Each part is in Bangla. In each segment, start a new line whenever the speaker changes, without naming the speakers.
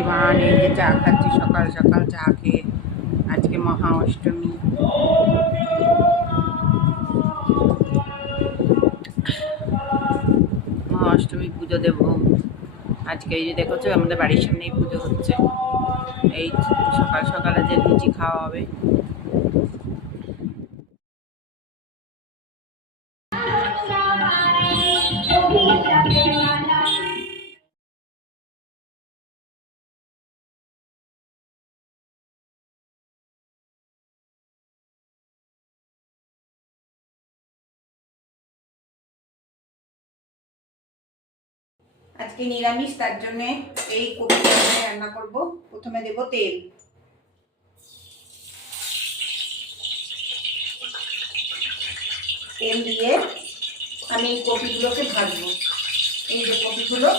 এভরিওয়ান এই চা খাচ্ছি, সকাল সকাল চা খেয়ে। আজকে মহা অষ্টমী। মহা অষ্টমী পুজো দেব। আজকে এই যে দেখছ আমাদের বাড়ির সামনেই পুজো হচ্ছে। এই সকাল সকালে যে লুচি খাওয়া হবে। আজকে নিরামিষ, তার জন্য এই কপি রান্না করব। প্রথমে দেব তেল। তেল দিয়ে আমি এই কপিগুলোকে ভাজবো। এই যে কপিগুলো,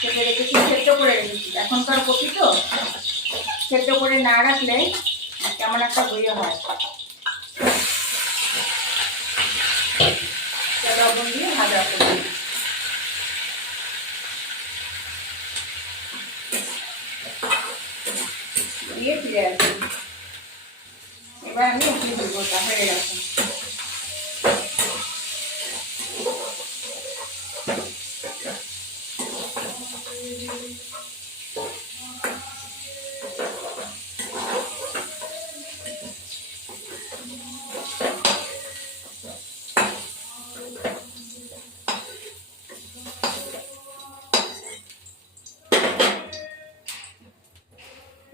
সেটা রেখেছি সেদ্ধ করে রেখেছি। এখনকার কপি তো, সেদ্ধ করে না রাখলে কেমন একটা বইয়ে হয়। লবণ দিয়ে ভাজা করব। দিয়ে ফিরে আসব এবার আমি উঠিয়ে দেবো ওটা হয়ে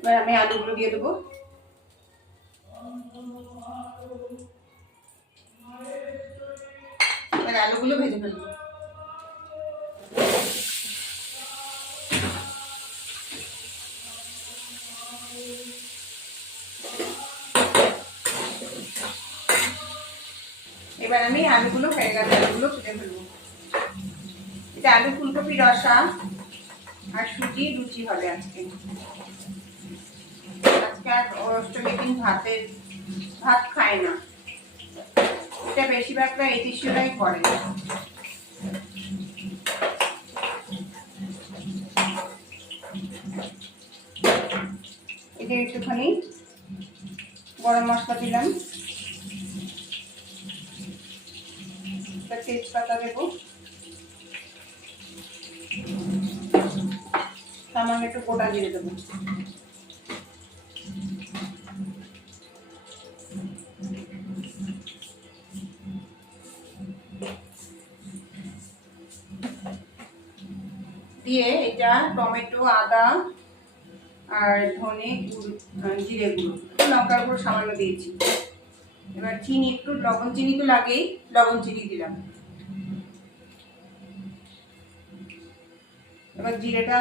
এবার আমি আলুগুলো দিয়ে দেবো। আলুগুলো ভেজে ফেলব। এবার আমি আলুগুলো হয়ে গেছে, আলুগুলো কেটে ফেলব। এটা আলু ফুলকপি রসা আর সুজি, লুচি হবে আজকে। আজকে আর অষ্টমীর দিন ভাতের, ভাত খায় না। এটা বেশিরভাগটা এই দৃশ্যটাই করে। এটা একটুখানি গরম মশলা দিলাম। তেজপাতা দেবো। সামান্য একটু গোটা দিয়ে দেবো। দিয়ে এটা টমেটো, আদা আর ধনে জিরে গুঁড়ো লঙ্কার গুঁড়ো সামান্য দিয়েছি। এবার চিনি, একটু লবণ, চিনি তো লাগেই, লবণ চিনি দিলাম। এবার জিরেটা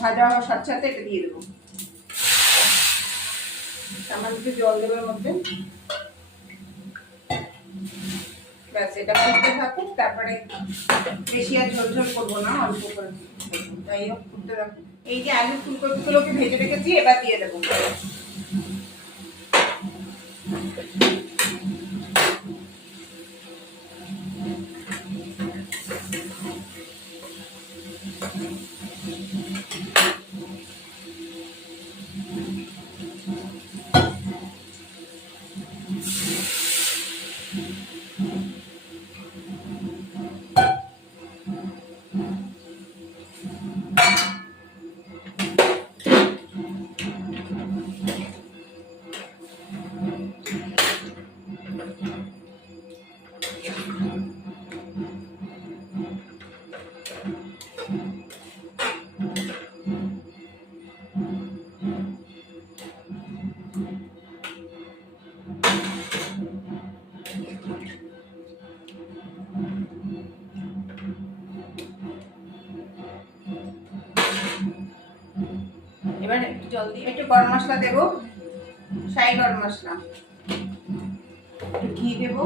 ভাজা হওয়ার সাথে সাথে এটা দিয়ে দেবো। সামান্য একটু জল দেবো এর মধ্যে। ব্যাস, এটা ফুটতে থাকুক, তারপরে বেশি আর ঝোল ঝোল করব না, অল্প করে। করব। যাই হোক এই যে আলু ফুলকপিগুলোকে ভেজে রেখেছি এবার দিয়ে দেবো জল দিয়ে একটু গরম মশলা দেবো সাই গরম মশলা। একটু ঘি দেবো।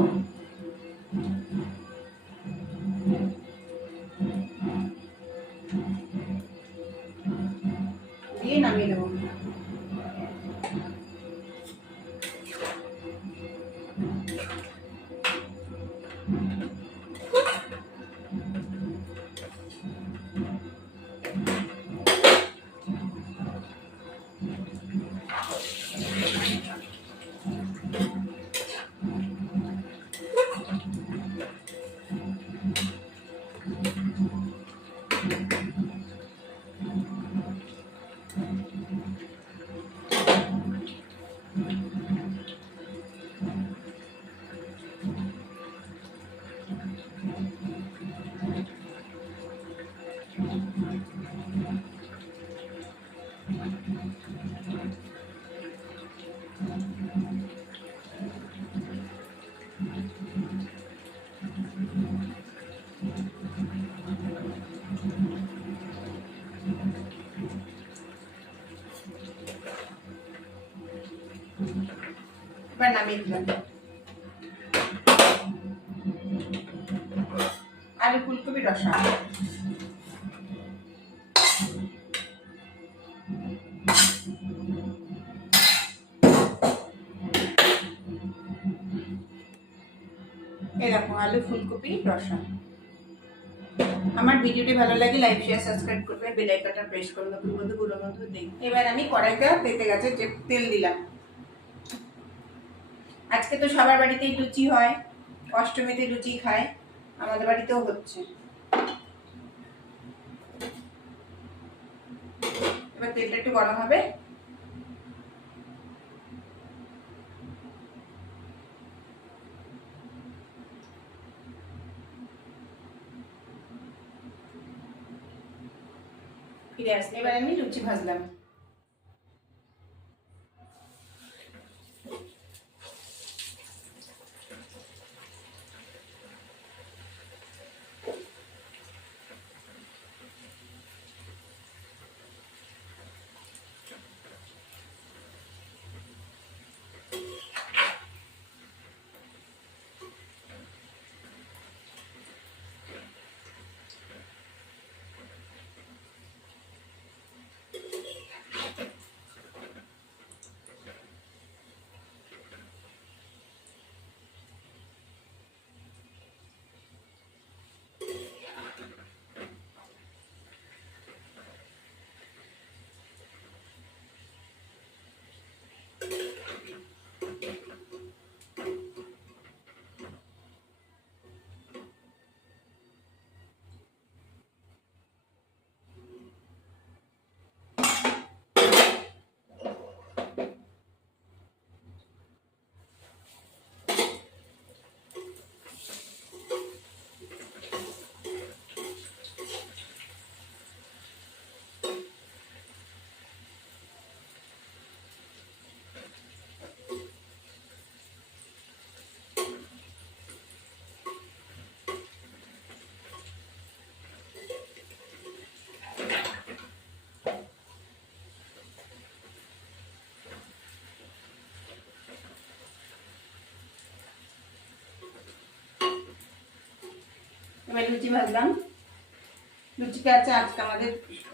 নামিয়ে আলু ফুলকপি রসা। দেখো, আলু, ফুলকপি, রসা। আমার ভিডিওটি ভালো লাগে লাইক শেয়ার সাবস্ক্রাইব করবেন বেল আইকনটা প্রেস করুন নতুন বন্ধু বন্ধু দেখুন এবার আমি কড়াইটা তেতে গেছে যে তেল দিলাম। আজকে তো সবার বাড়িতেই লুচি হয়, অষ্টমীতে লুচি খায়, আমাদের বাড়িতেও হচ্ছে। এবার তেলটা একটু গরম হবে। ফিরে আসলে এবার আমি লুচি ভাজলাম। এবার লুচি ভাজলাম। লুচিটা আছে, আজকে আমাদের,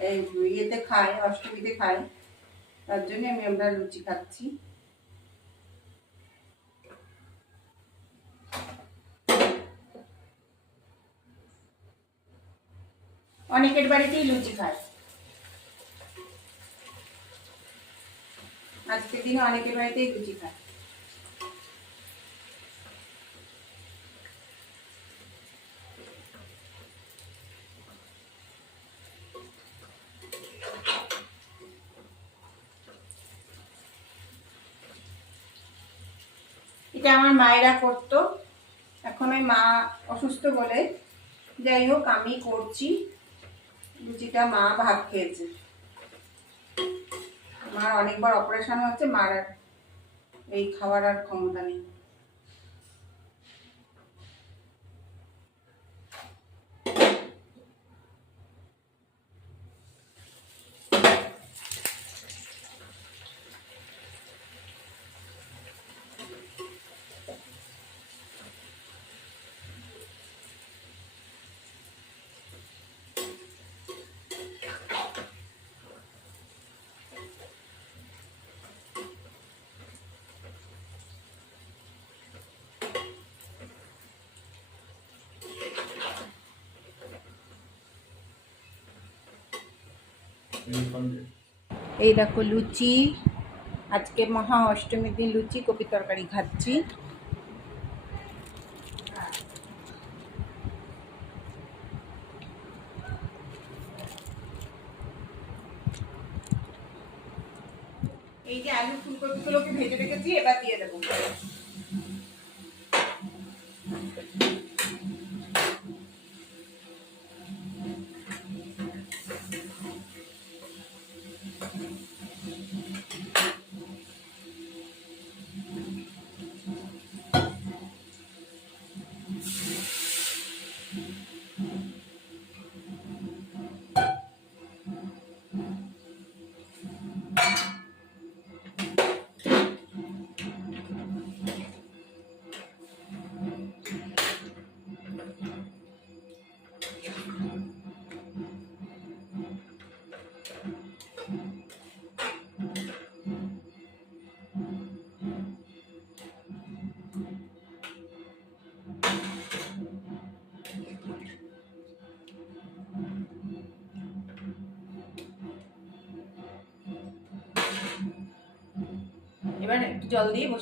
এই ইয়েতে খায়, অষ্টমীতে খায়। তার জন্য আমি আমরা লুচি খাচ্ছি। অনেকের বাড়িতেই লুচি খায়। আজকের দিনে অনেকের বাড়িতেই লুচি খায়। এটা আমার মায়েরা করতো। এখন ওই মা অসুস্থ বলে যাই হোক, আমি করছি। লুচিটা মা ভাত খেয়েছে। আমার অনেকবার অপারেশন হচ্ছে মারার এই খাবার আর ক্ষমতা নেই। এই দেখো লুচি, আজকে মহা অষ্টমীর দিন লুচি, কপি তরকারি খাচ্ছি। এই যে আলু ফুলকপিগুলোকে ভেজে রেখেছি, এবার দিয়ে দেবো। জল দিয়ে দেবো।